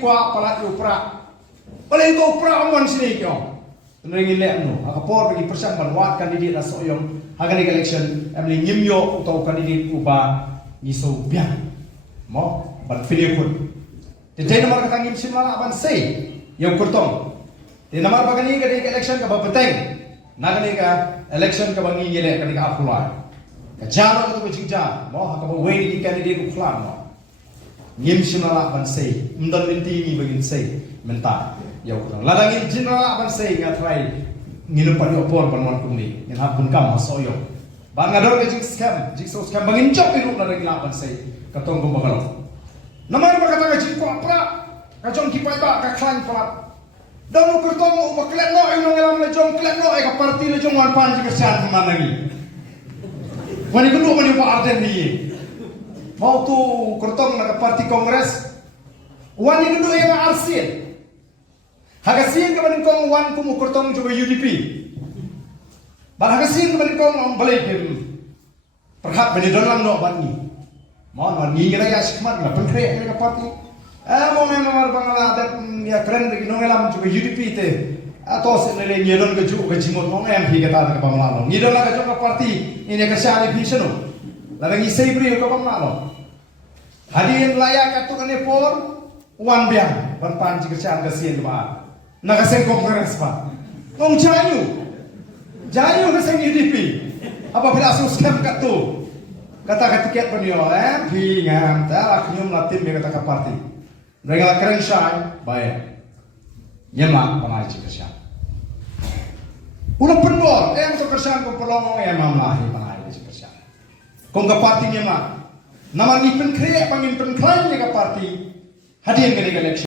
jingkwa palat upra. Paling to upra aman sini kyo. Nengin lek no. Akapor bagi persiang banwat kandidat asoyong hagan election emli nyimyo atau kandidat uba ngiso biang. Mo ban pilih pun. Jadi nomor kata ngim simala aban sei yang kurtong. Di nomor bagani ka election ka bapeteng. Nagani ka election ka bangi ngile ka ka apulai. Ka jaro ka jingja. Mo ha ka bawe ni kandidat uklan mo. Ngim simala aban sei. Mdon minti ni bagin sei menta. Ya kurang. Ladangin jinala aban sei ngatrai ngilu padi opor panuan kumni. Yang hapun kam masoyo. Bang ngador ka jing so scam bangin jok ilu ladangin aban sei. Katong kumbagal. Namanya berkata gaji kuat pula, kacung kipai bak kaklan pula. Dan ukur tomu baklet no, yang ngelam lejong klet no, eka parti lejong wan panji kesian kemana ni. Wani kedua mani Pak Arden ni. Mau tu kurtong nak parti kongres. Wani kedua yang arsin. Hagasin kemudian kong wan kumu kurtong coba UDP. Bar hagasin kemudian kong balik perhat bani dalam no bani. Mohon ni ngira ya sikmat na penkre ka parti. Mo memang bangala adat ya keren de nongelam juga UDP te. Atau senele nyelon ke ju ke jimot mo MP ka ta ka pamalo. Ngidol ka ka parti ini ka syari bisono. Larang isay bri ka pamalo. Hadin layak atu kane por wan biang ban panji ka syang ka sien ba. Nakaseng kongres pa. Ngong jayu. Jayu ka seng UDP. Apa bila suskem ka tu? Kata tiket penio MP ngam ta aknyum latim me kata parti. Mereka keren syai baik. Nyema panai cikasya. Ulah pendor untuk kersan ko pelong mamlahi panai cikasya. Kong ka parti nyema. Nama ni penkre pangin penklan ka parti. Hadian ke election.